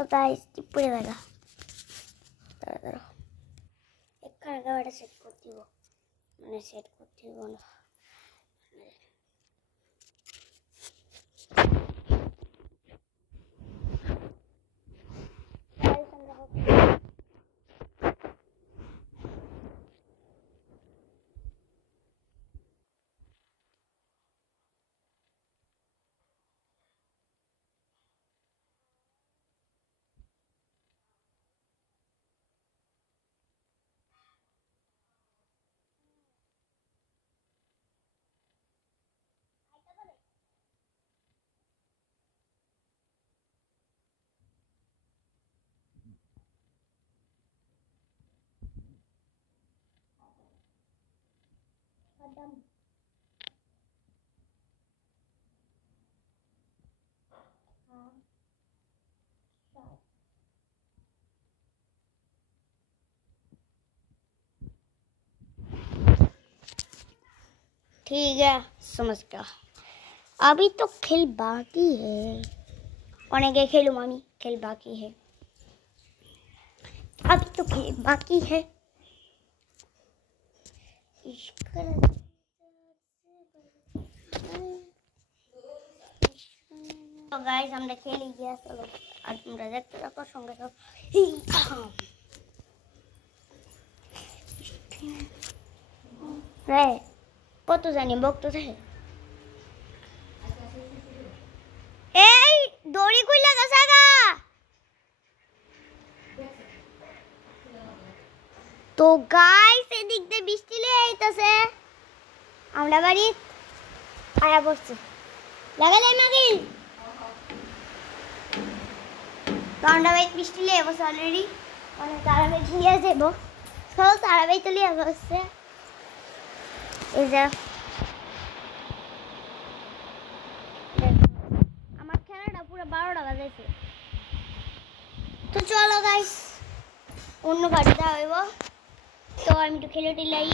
তো গাইস পড়ে গেল দাঁড়া এখানে গাড়িটা সেট করতে দিব মানে সেট করতে দিব না ठीक है समझ गया अभी तो खेल बाकी है अनेके खेलूं मामी खेल बाकी है अभी तो खेल बाकी है तो गाइस हमने खेल लिया चलो आज तुम देखते रहो संगे तो रे কত জানি বকতেছে এই দড়ি কইলা গেছে গা তো গাইস এদিক দিয়ে বৃষ্টি লে আইতাছে আমরা বাড়ি আয়া পড়ছে লাগালে মাগিল তো আমরা বাড়ি বৃষ্টি লে বসে অলরেডি মানে তারাবে ঘিয়ে যাব সব তারাবে তো লিয়ে বসছে এই যে আমার খেলাটা পুরো 12টা বাজেছে তো চলো গাইস অন্য বাড়িতে হইব তো আমি একটু খেলে লাই